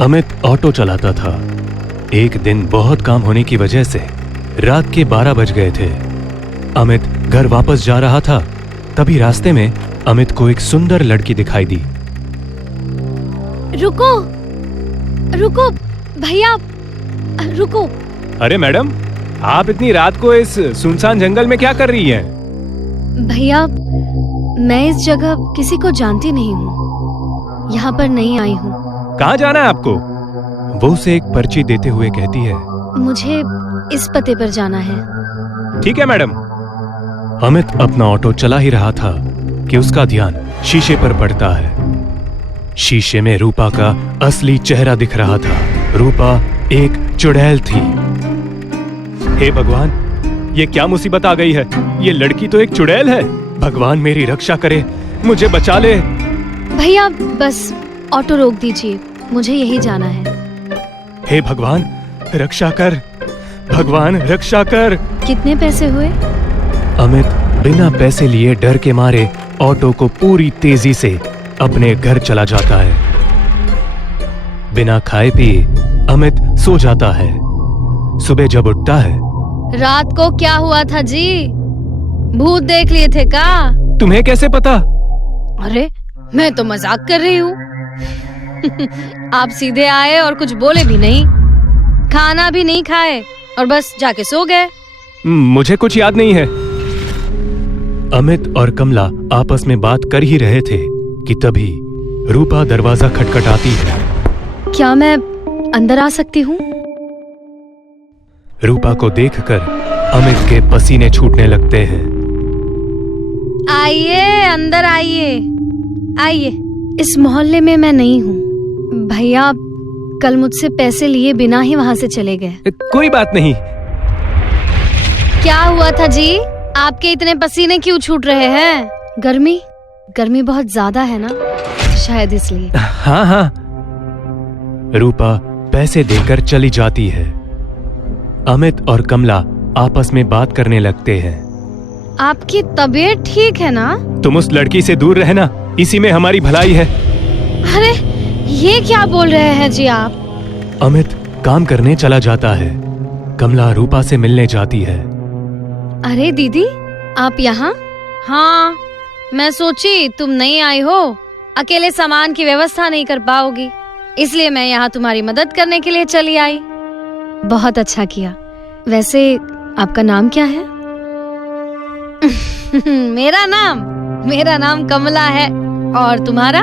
Amit auto चलाता था। एक दिन बहुत काम होने की वजह से रात के 12 बज गए थे। अमित घर वापस जा रहा था, तभी रास्ते में अमित को एक सुंदर लड़की दिखाई दी। रुको रुको भैया, रुको। अरे मैडम, आप इतनी रात को इस सुनसान जंगल में क्या कर रही हैं? भैया, मैं इस जगह किसी को जानती नहीं हूँ, यहाँ पर नहीं आई हूँ। कहाँ जाना है आपको? वो उसे एक पर्ची देते हुए कहती है, मुझे इस पते पर जाना है। ठीक है मैडम। अमित अपना ऑटो चला ही रहा था कि उसका ध्यान शीशे पर पड़ता है। शीशे में रूपा का असली चेहरा दिख रहा था। रूपा एक चुड़ैल थी। हे भगवान, ये क्या मुसीबत आ गई है? ये लड़की तो एक चुड़ैल है। भगवान मेरी रक्षा करे, मुझे बचा ले। भैया बस ऑटो रोक दीजिए, मुझे यही जाना है। हे भगवान रक्षा कर, भगवान रक्षा कर। कितने पैसे हुए? अमित बिना पैसे लिए डर के मारे ऑटो को पूरी तेजी से अपने घर चला जाता है। बिना खाए पिए अमित सो जाता है। सुबह जब उठता है, रात को क्या हुआ था जी? भूत देख लिए थे का? तुम्हें कैसे पता? अरे मैं तो मजाक कर रही हूँ। आप सीधे आए और कुछ बोले भी नहीं, खाना भी नहीं खाए और बस जाके सो गए। मुझे कुछ याद नहीं है। अमित और कमला आपस में बात कर ही रहे थे कि तभी रूपा दरवाजा खटखटाती है। क्या मैं अंदर आ सकती हूँ? रूपा को देखकर अमित के पसीने छूटने लगते हैं। आइए, अंदर आइए, आइए। इस मोहल्ले में मैं नहीं हूँ। भैया कल मुझसे पैसे लिए बिना ही वहाँ से चले गए। कोई बात नहीं। क्या हुआ था जी? आपके इतने पसीने क्यों छूट रहे हैं? गर्मी बहुत ज्यादा है ना, शायद इसलिए। हाँ हाँ। रूपा पैसे देकर चली जाती है। अमित और कमला आपस में बात करने लगते हैं। आपकी तबीयत ठीक है ना? तुम उस लड़की से दूर रहना, इसी में हमारी भलाई है। अरे ये क्या बोल रहे हैं जी आप? अमित काम करने चला जाता है। कमला रूपा से मिलने जाती है। अरे दीदी, आप यहाँ? हाँ, मैं सोची तुम नहीं आई हो, अकेले सामान की व्यवस्था नहीं कर पाओगी, इसलिए मैं यहाँ तुम्हारी मदद करने के लिए चली आई। बहुत अच्छा किया। वैसे आपका नाम क्या है? मेरा नाम कमला है। और तुम्हारा?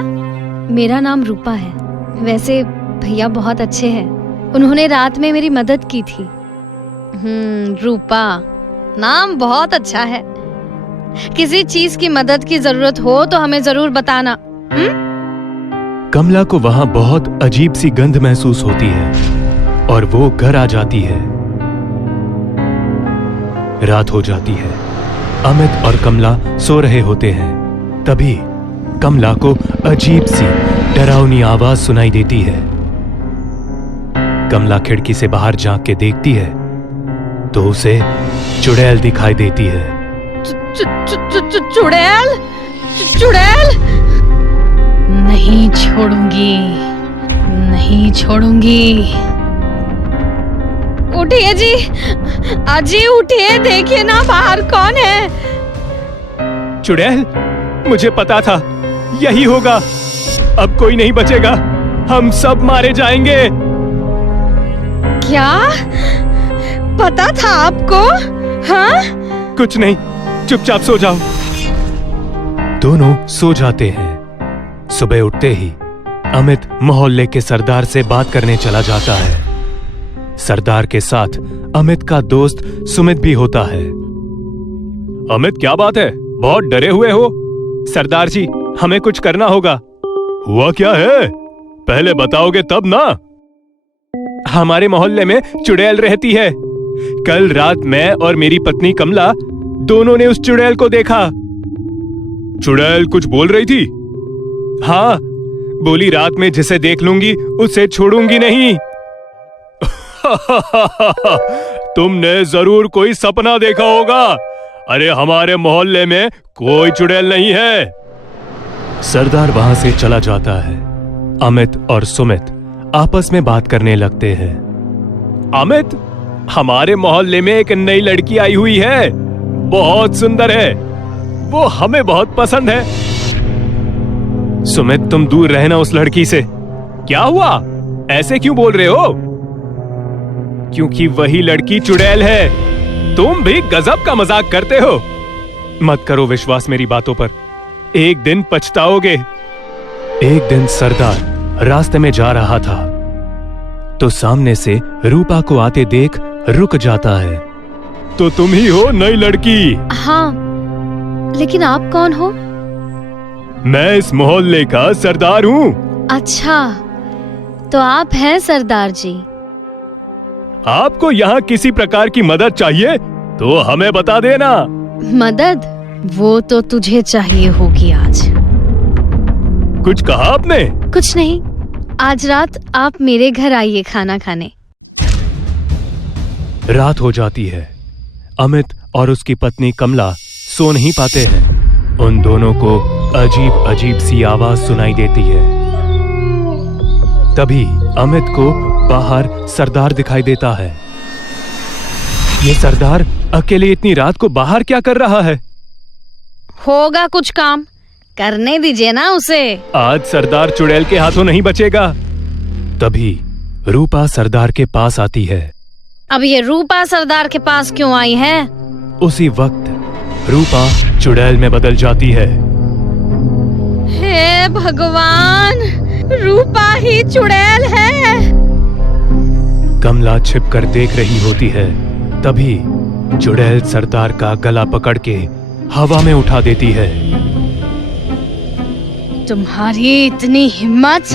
मेरा नाम रूपा है। वैसे भैया बहुत अच्छे हैं, उन्होंने रात में मेरी मदद की थी। रूपा नाम बहुत अच्छा है। किसी चीज की मदद की जरूरत हो तो हमें जरूर बताना। कमला को वहाँ बहुत अजीब सी गंध महसूस होती है और वो घर आ जाती है। रात हो जाती है। अमित और कमला सो रहे होते हैं। तभी कमला को अजीब सी डरावनी आवाज सुनाई देती है। कमला खिड़की से बाहर झांक के देखती है तो उसे चुड़ैल दिखाई देती है। चुड़ैल? चुड़ैल? नहीं छोड़ूंगी, नहीं छोड़ूंगी। उठिए जी, अजी उठिए, देखिए ना बाहर कौन है। चुड़ैल, मुझे पता था यही होगा। अब कोई नहीं बचेगा, हम सब मारे जाएंगे। क्या पता था आपको? हाँ? कुछ नहीं, चुपचाप सो जाओ। दोनों सो जाते हैं। सुबह उठते ही अमित मोहल्ले के सरदार से बात करने चला जाता है। सरदार के साथ अमित का दोस्त सुमित भी होता है। अमित, क्या बात है? बहुत डरे हुए हो? सरदार जी, हमें कुछ करना होगा। हुआ क्या है? पहले बताओगे तब ना। हमारे मोहल्ले में चुड़ैल रहती है। कल रात मैं और मेरी पत्नी कमला दोनों ने उस चुड़ैल को देखा। चुड़ैल कुछ बोल रही थी? हाँ, बोली रात में जिसे देख लूंगी उसे छोड़ूंगी नहीं। तुमने जरूर कोई सपना देखा होगा। अरे हमारे मोहल्ले में कोई चुड़ैल नहीं है। सरदार वहां से चला जाता है। अमित और सुमित आपस में बात करने लगते हैं। अमित, हमारे मोहल्ले में एक नई लड़की आई हुई है, बहुत सुंदर है, वो हमें बहुत पसंद है। सुमित, तुम दूर रहना उस लड़की से। क्या हुआ, ऐसे क्यों बोल रहे हो? क्योंकि वही लड़की चुड़ैल है। तुम भी गजब का मजाक करते हो। मत करो विश्वास मेरी बातों पर, एक दिन पछताओगे। एक दिन सरदार रास्ते में जा रहा था तो सामने से रूपा को आते देख रुक जाता है। तो तुम ही हो नई लड़की? हाँ, लेकिन आप कौन हो? मैं इस मोहल्ले का सरदार हूँ। अच्छा, तो आप हैं सरदार जी। आपको यहाँ किसी प्रकार की मदद चाहिए तो हमें बता देना। मदद? वो तो तुझे चाहिए होगी आज। कुछ कहा आपने? कुछ नहीं, आज रात आप मेरे घर आइए खाना खाने। रात हो जाती है। अमित और उसकी पत्नी कमला सो नहीं पाते हैं। उन दोनों को अजीब अजीब सी आवाज सुनाई देती है। तभी अमित को बाहर सरदार दिखाई देता है। ये सरदार अकेले इतनी रात को बाहर क्या कर रहा है? होगा कुछ काम, करने दीजिए ना उसे। आज सरदार चुड़ैल के हाथों नहीं बचेगा। तभी रूपा सरदार के पास आती है। अब ये रूपा सरदार के पास क्यों आई है? उसी वक्त रूपा चुड़ैल में बदल जाती है। हे भगवान, रूपा ही चुड़ैल है। कमला छिपकर देख रही होती है। तभी चुड़ैल सरदार का गला पकड़ के हवा में उठा देती है। तुम्हारी इतनी हिम्मत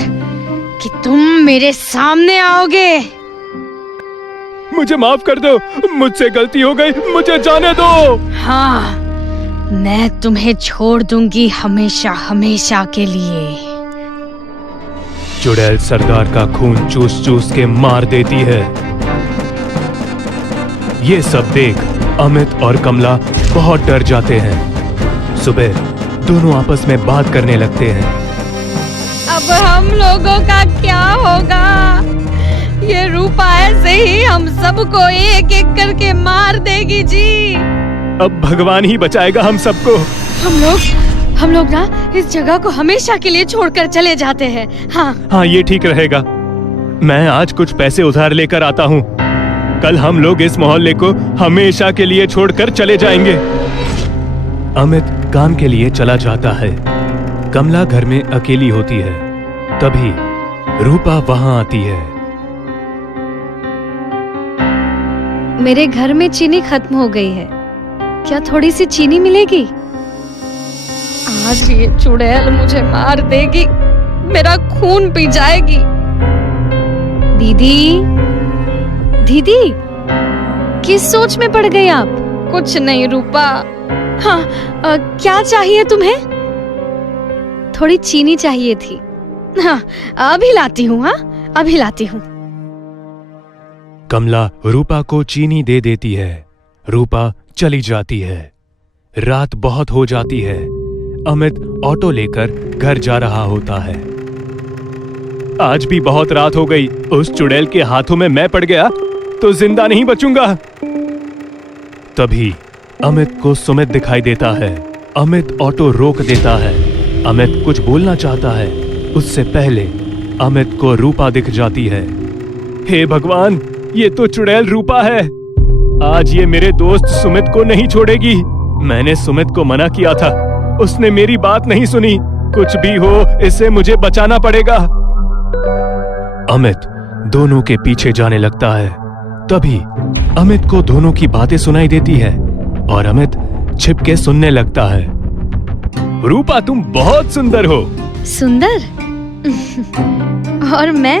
कि तुम मेरे सामने आओगे? मुझे माफ कर दो, मुझसे गलती हो गई, मुझे जाने दो। हाँ, मैं तुम्हें छोड़ दूंगी हमेशा हमेशा के लिए। चुड़ैल सरदार का खून चूस चूस के मार देती है। ये सब देख अमित और कमला बहुत डर जाते हैं। सुबह दोनों आपस में बात करने लगते हैं। अब हम लोगों का क्या होगा? ये रूपा ऐसे ही हम सबको एक एक करके मार देगी जी। अब भगवान ही बचाएगा हम सबको। हम लोग ना इस जगह को हमेशा के लिए छोड़कर चले जाते हैं। हाँ, ये ठीक रहेगा। मैं आज कुछ पैसे उधार लेकर आता हूँ। कल हम लोग इस मोहल्ले को हमेशा के लिए छोड़कर चले जाएंगे। अमित काम के लिए चला जाता है। कमला घर में अकेली होती है। तभी रूपा वहां आती है। मेरे घर में चीनी खत्म हो गई है, क्या थोड़ी सी चीनी मिलेगी? आज ये चुड़ैल मुझे मार देगी, मेरा खून पी जाएगी। दीदी, दीदी, किस सोच में पड़ गई आप? कुछ नहीं रूपा। हाँ, क्या चाहिए तुम्हें? थोड़ी चीनी चाहिए थी। हाँ, अभी लाती हूँ। हाँ, अभी लाती हूँ। कमला रूपा को चीनी दे देती है। रूपा चली जाती है। रात बहुत हो जाती है। अमित ऑटो लेकर घर जा रहा होता है। आज भी बहुत रात हो गई। उस चुड़ैल के हाथों में मैं पड़ गया तो जिंदा नहीं बचूंगा। तभी अमित को सुमित दिखाई देता है। अमित ऑटो रोक देता है। अमित कुछ बोलना चाहता है, उससे पहले अमित को रूपा दिख जाती है। हे भगवान, ये तो चुड़ैल रूपा है। आज ये मेरे दोस्त सुमित को नहीं छोड़ेगी। मैंने सुमित को मना किया था, उसने मेरी बात नहीं सुनी। कुछ भी हो, इसे मुझे बचाना पड़ेगा। अमित दोनों के पीछे जाने लगता है। तभी अमित को दोनों की बातें सुनाई देती है और अमित छिप के सुनने लगता है। रूपा, तुम बहुत सुंदर हो। सुंदर? और मैं?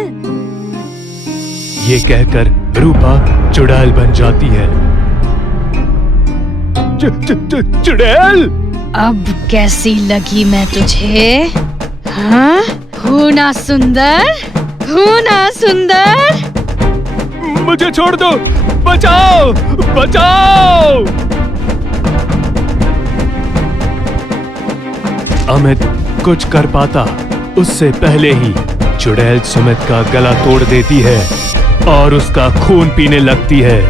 ये कहकर रूपा चुड़ैल बन जाती है। चुड़ैल! अब कैसी लगी मैं तुझे? हाँ? हूँ ना सुंदर? हूँ ना सुंदर? मुझे छोड़ दो, बचाओ, बचाओ! अमित कुछ कर पाता उससे पहले ही चुड़ैल सुमित का गला तोड़ देती है और उसका खून पीने लगती है।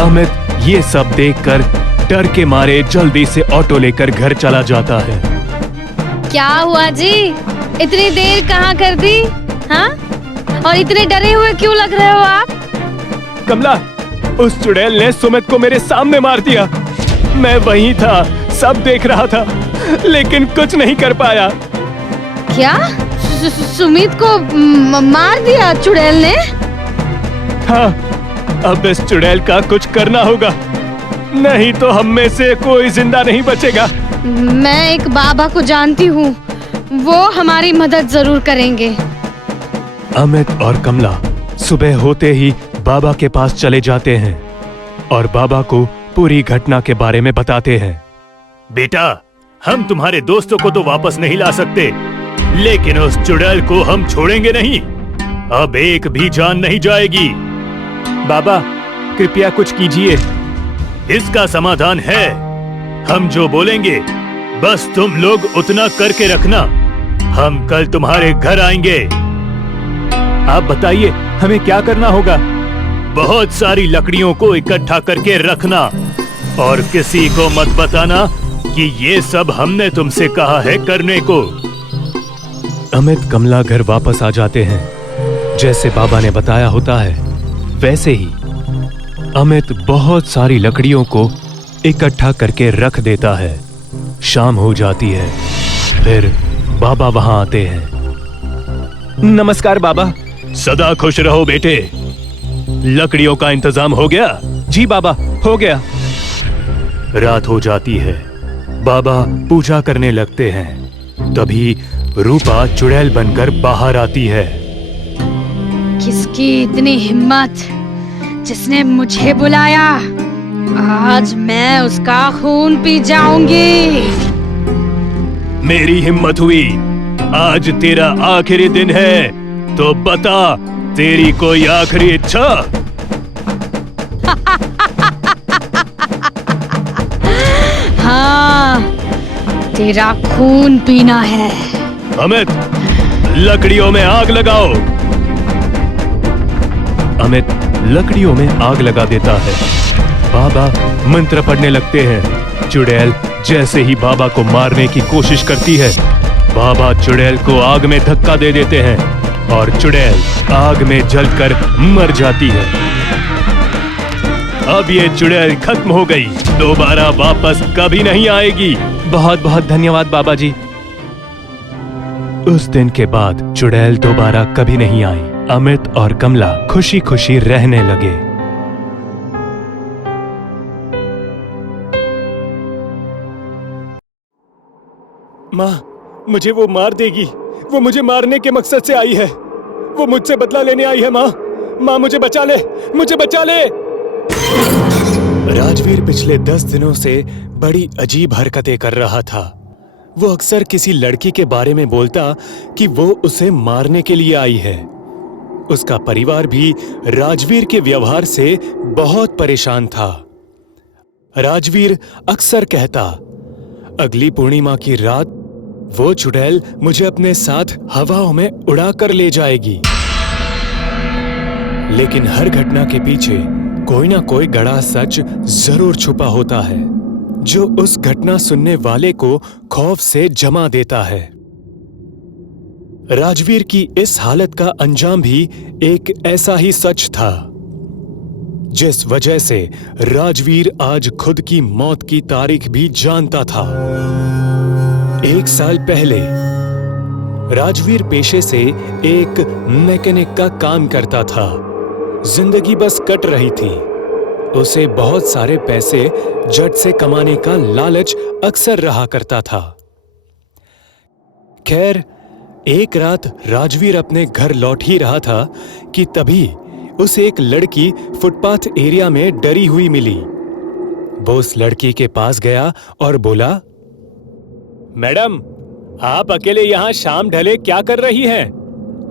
अमित ये सब देखकर डर के मारे जल्दी से ऑटो लेकर घर चला जाता है। क्या हुआ जी, इतनी देर कहाँ कर दी? हाँ, और इतने डरे हुए क्यों लग रहे हो आप? कमला, उस चुड़ैल ने सुमित को मेरे सामने मार दिया। मैं वहीं था, सब देख रहा था, लेकिन कुछ नहीं कर पाया। क्या? सुमित को मार दिया चुड़ैल ने? हाँ, अब इस चुड़ैल का कुछ करना होगा, नहीं तो हम में से कोई जिंदा नहीं बचेगा। मैं एक बाबा को जानती हूँ, वो हमारी मदद जरूर करेंगे। अमित और कमला सुबह होते ही बाबा के पास चले जाते हैं और बाबा को पूरी घटना के बारे में बताते हैं। बेटा, हम तुम्हारे दोस्तों को तो वापस नहीं ला सकते, लेकिन उस चुड़ैल को हम छोड़ेंगे नहीं। अब एक भी जान नहीं जाएगी। बाबा, कृपया कुछ कीजिए। इसका समाधान है, हम जो बोलेंगे बस तुम लोग उतना करके रखना। हम कल तुम्हारे घर आएंगे। आप बताइए, हमें क्या करना होगा? बहुत सारी लकड़ियों को इकट्ठा करके रखना और किसी को मत बताना कि ये सब हमने तुमसे कहा है करने को। अमित कमला घर वापस आ जाते हैं। जैसे बाबा ने बताया होता है, वैसे ही अमित बहुत सारी लकड़ियों को इकट्ठा करके रख देता है। शाम हो जाती है, फिर बाबा वहां आते हैं। नमस्कार बाबा। सदा खुश रहो बेटे। लकड़ियों का इंतजाम हो गया? जी बाबा, हो गया। रात हो जाती है, बाबा पूजा करने लगते हैं। तभी रूपा चुड़ैल बनकर बाहर आती है। किसकी इतनी हिम्मत, जिसने मुझे बुलाया? आज मैं उसका खून पी जाऊंगी। मेरी हिम्मत हुई। आज तेरा आखिरी दिन है, तो बता तेरी कोई आखिरी इच्छा? हाँ, तेरा खून पीना है। अमित, लकड़ियों में आग लगाओ। अमित लकड़ियों में आग लगा देता है। बाबा मंत्र पढ़ने लगते हैं। चुड़ैल जैसे ही बाबा को मारने की कोशिश करती है, बाबा चुड़ैल को आग में धक्का दे देते हैं और चुड़ैल आग में जलकर मर जाती है। अब ये चुड़ैल खत्म हो गई, दोबारा वापस कभी नहीं आएगी। बहुत बहुत धन्यवाद बाबा जी। उस दिन के बाद चुड़ैल दोबारा कभी नहीं आई। अमित और कमला खुशी खुशी रहने लगे। माँ, मुझे वो मार देगी। वो मुझे मारने के मकसद से आई है। वो मुझसे बदला लेने आई है। माँ, माँ मुझे बचा ले, मुझे बचा ले। राजवीर पिछले 10 दिनों से बड़ी अजीब हरकतें कर रहा था। वो अक्सर किसी लड़की के बारे में बोलता कि वो उसे मारने के लिए आई है। उसका परिवार भी राजवीर के व्यवहार से बहुत परेशान था। राजवीर अक्सर कहता, अगली पूर्णिमा की रात वो चुड़ैल मुझे अपने साथ हवाओं में उड़ा कर ले जाएगी। लेकिन हर घटना के पीछे कोई ना कोई गड़ा सच जरूर छुपा होता है, जो उस घटना सुनने वाले को खौफ से जमा देता है। राजवीर की इस हालत का अंजाम भी एक ऐसा ही सच था, जिस वजह से राजवीर आज खुद की मौत की तारीख भी जानता था। 1 साल पहले राजवीर पेशे से एक मैकेनिक का काम करता था। जिंदगी बस कट रही थी। उसे बहुत सारे पैसे झट से कमाने का लालच अक्सर रहा करता था। खैर, एक रात राजवीर अपने घर लौट ही रहा था कि तभी उसे एक लड़की फुटपाथ एरिया में डरी हुई मिली। वो उस लड़की के पास गया और बोला, मैडम, आप अकेले यहाँ शाम ढले क्या कर रही हैं?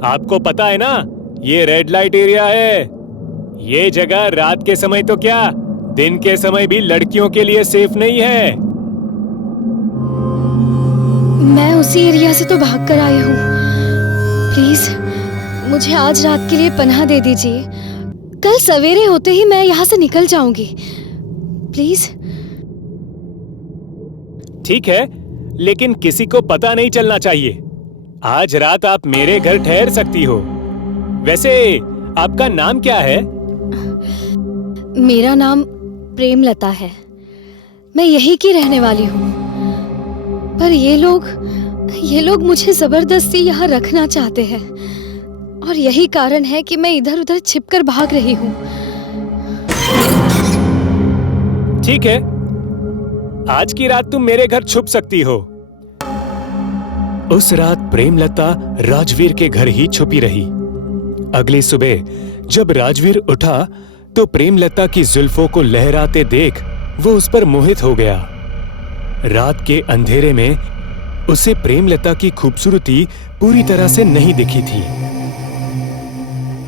आपको पता है ना, ये रेड लाइट एरिया है। ये जगह रात के समय तो क्या, दिन के समय भी लड़कियों के लिए सेफ नहीं है। मैं उसी एरिया से तो भाग कर आई हूँ। प्लीज मुझे आज रात के लिए पनाह दे दीजिए। कल सवेरे होते ही मैं यहाँ से निकल जाऊंगी। प्लीज। ठीक है, लेकिन किसी को पता नहीं चलना चाहिए। आज रात आप मेरे घर ठहर सकती हो। वैसे आपका नाम क्या है? मेरा नाम प्रेमलता है। मैं यहीं की रहने वाली हूँ। पर ये लोग मुझे जबरदस्ती यहाँ रखना चाहते हैं और यही कारण है कि मैं इधर उधर छिपकर भाग रही हूँ। ठीक है, आज की रात तुम मेरे घर छुप सकती हो। उस रात प्रेमलता राजवीर के घर ही छुपी रही। अगली सुबह जब राजवीर उठा तो प्रेमलता की जुल्फों को लहराते देख वो उस पर मोहित हो गया। रात के अंधेरे में उसे प्रेमलता की खूबसूरती पूरी तरह से नहीं दिखी थी।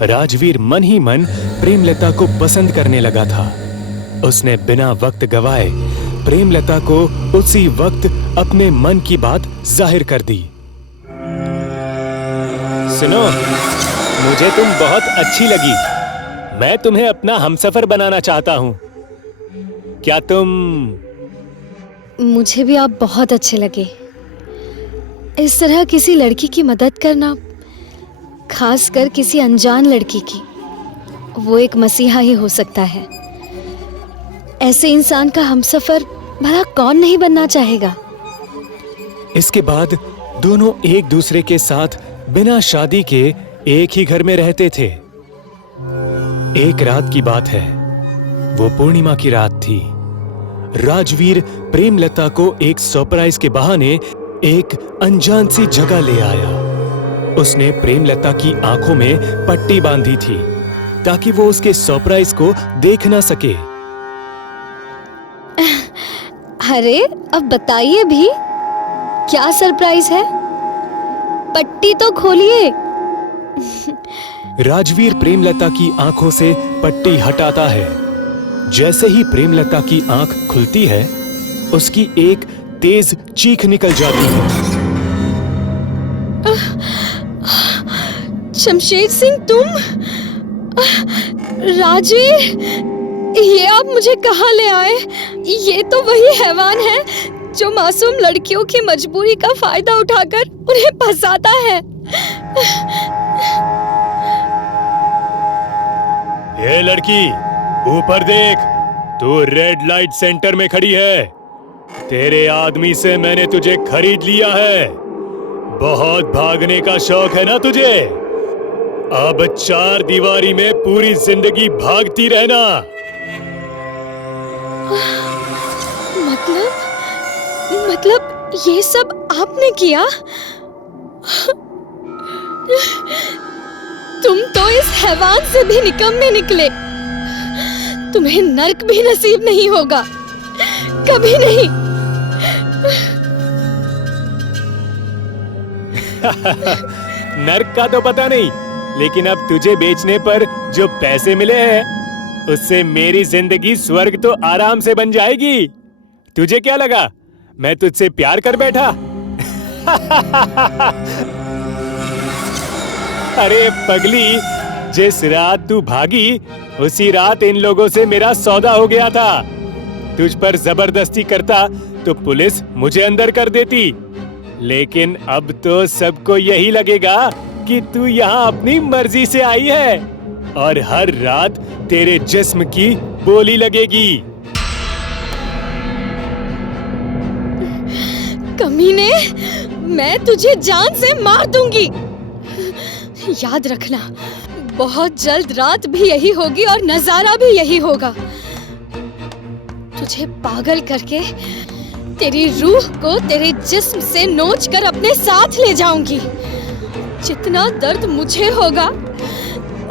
राजवीर मन ही मन प्रेमलता को पसंद करने लगा था। उसने बिना वक्त गवाए प्रेमलता को उसी वक्त अपने मन की बात जाहिर कर दी। सुनो, मुझे तुम बहुत अच्छी लगी। मैं तुम्हें अपना हमसफर बनाना चाहता हूँ। क्या तुम? मुझे भी आप बहुत अच्छे लगे। इस तरह किसी लड़की की मदद करना, खासकर किसी अनजान लड़की की, वो एक मसीहा ही हो सकता है। ऐसे इंसान का हमसफर भला कौन नहीं बनना चाहेगा। इसके बाद दोनों एक दूसरे के साथ बिना शादी के एक ही घर में रहते थे। एक रात की बात है, वो पूर्णिमा की रात थी। राजवीर प्रेमलता को एक सरप्राइज के बहाने एक अनजान सी जगह ले आया। उसने प्रेमलता की आंखों में पट्टी बांधी थी ताकि वो उसके सरप्राइज को देख ना सके। अरे अब बताइए भी, क्या सरप्राइज है? पट्टी तो खोलिए। राजवीर प्रेमलता की आंखों से पट्टी हटाता है। जैसे ही प्रेमलता की आंख खुलती है, उसकी एक तेज चीख निकल जाती है। शमशेर सिंह, तुम? राजवीर, ये आप मुझे कहाँ ले आए? ये तो वही हैवान है जो मासूम लड़कियों की मजबूरी का फायदा उठाकर उन्हें फंसाता है। ये लड़की, ऊपर देख, तू रेड लाइट सेंटर में खड़ी है। तेरे आदमी से मैंने तुझे खरीद लिया है। बहुत भागने का शौक है ना तुझे? अब चार दीवारी में पूरी जिंदगी भागती रहना। मतलब ये सब आपने किया? तुम तो इस हैवान से भी निकम्मे निकले। तुम्हें नर्क भी नसीब नहीं होगा, कभी नहीं। नर्क का तो पता नहीं, लेकिन अब तुझे बेचने पर जो पैसे मिले हैं, उससे मेरी जिंदगी स्वर्ग तो आराम से बन जाएगी। तुझे क्या लगा मैं तुझसे प्यार कर बैठा? अरे पगली, जिस रात तू भागी उसी रात इन लोगों से मेरा सौदा हो गया था। तुझ पर जबरदस्ती करता तो पुलिस मुझे अंदर कर देती, लेकिन अब तो सबको यही लगेगा कि तू यहाँ अपनी मर्जी से आई है और हर रात तेरे जिस्म की बोली लगेगी। कमीने, मैं तुझे जान से मार दूंगी। याद रखना, बहुत जल्द रात भी यही होगी और नजारा भी यही होगा। तुझे पागल करके तेरी रूह को तेरे जिस्म से नोच कर अपने साथ ले जाऊंगी। जितना दर्द मुझे होगा,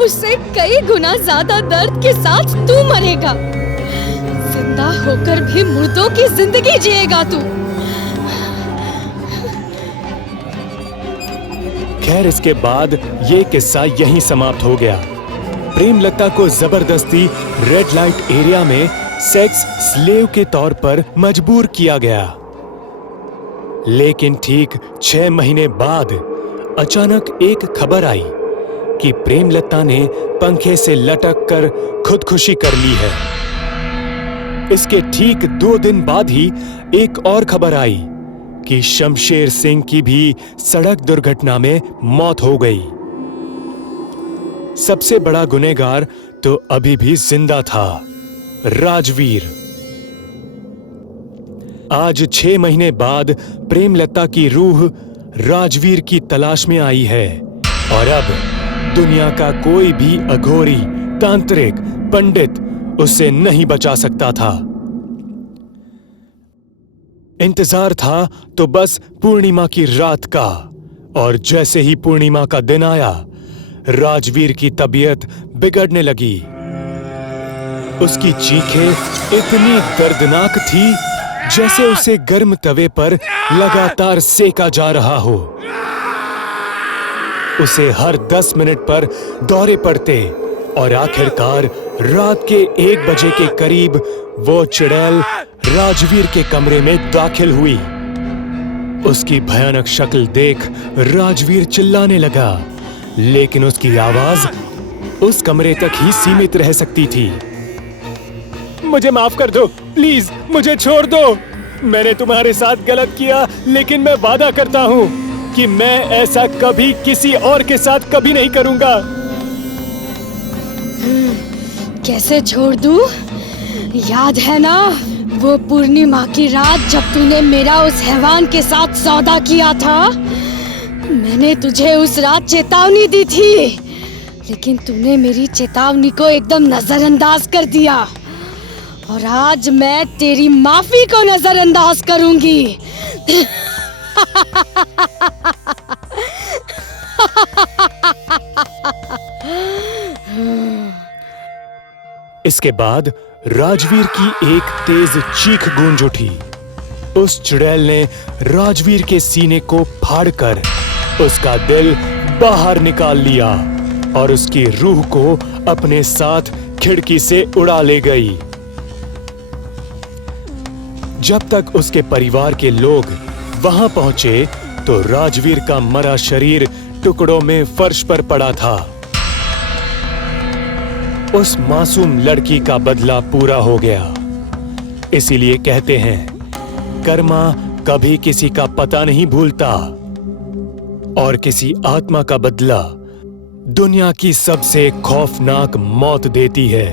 उससे कई गुना ज्यादा दर्द के साथ तू मरेगा। जिंदा होकर भी मुर्दों की जिंदगी जिएगा तू। खैर, इसके बाद ये किस्सा यहीं समाप्त हो गया। प्रेमलता को जबरदस्ती रेड लाइट एरिया में सेक्स स्लेव के तौर पर मजबूर किया गया। लेकिन ठीक 6 महीने बाद अचानक एक खबर आई कि प्रेमलता ने पंखे से लटक कर खुदकुशी कर ली है। इसके ठीक 2 दिन बाद ही एक और खबर आई कि शमशेर सिंह की भी सड़क दुर्घटना में मौत हो गई। सबसे बड़ा गुनहगार तो अभी भी जिंदा था, राजवीर। आज 6 महीने बाद प्रेमलता की रूह राजवीर की तलाश में आई है और अब दुनिया का कोई भी अघोरी, तांत्रिक, पंडित उसे नहीं बचा सकता था। इंतजार था तो बस पूर्णिमा की रात का, और जैसे ही पूर्णिमा का दिन आया, राजवीर की तबीयत बिगड़ने लगी। उसकी चीखें इतनी दर्दनाक थी जैसे उसे गर्म तवे पर लगातार सेका जा रहा हो। उसे हर 10 मिनट पर दौरे पड़ते और आखिरकार रात के 1 बजे के करीब वो चुड़ैल राजवीर के कमरे में दाखिल हुई। उसकी भयानक शक्ल देख राजवीर चिल्लाने लगा, लेकिन उसकी आवाज उस कमरे तक ही सीमित रह सकती थी। मुझे माफ कर दो, प्लीज मुझे छोड़ दो। मैंने तुम्हारे साथ गलत किया, लेकिन मैं वादा करता हूँ कि मैं ऐसा कभी किसी और के साथ कभी नहीं करूंगा। कैसे छोड़ दूं? याद है ना वो पूर्णिमा की रात जब तूने मेरा उस हैवान के साथ सौदा किया था? मैंने तुझे उस रात चेतावनी दी थी, लेकिन तूने मेरी चेतावनी को एकदम नजरअंदाज कर दिया, और आज मैं तेरी माफी को नजरअंदाज करूंगी। इसके बाद राजवीर की एक तेज चीख गूंज उठी। उस चुड़ैल ने राजवीर के सीने को फाड़कर उसका दिल बाहर निकाल लिया और उसकी रूह को अपने साथ खिड़की से उड़ा ले गई। जब तक उसके परिवार के लोग वहां पहुंचे तो राजवीर का मरा शरीर टुकड़ों में फर्श पर पड़ा था। उस मासूम लड़की का बदला पूरा हो गया। इसीलिए कहते हैं, कर्मा कभी किसी का पता नहीं भूलता, और किसी आत्मा का बदला दुनिया की सबसे खौफनाक मौत देती है।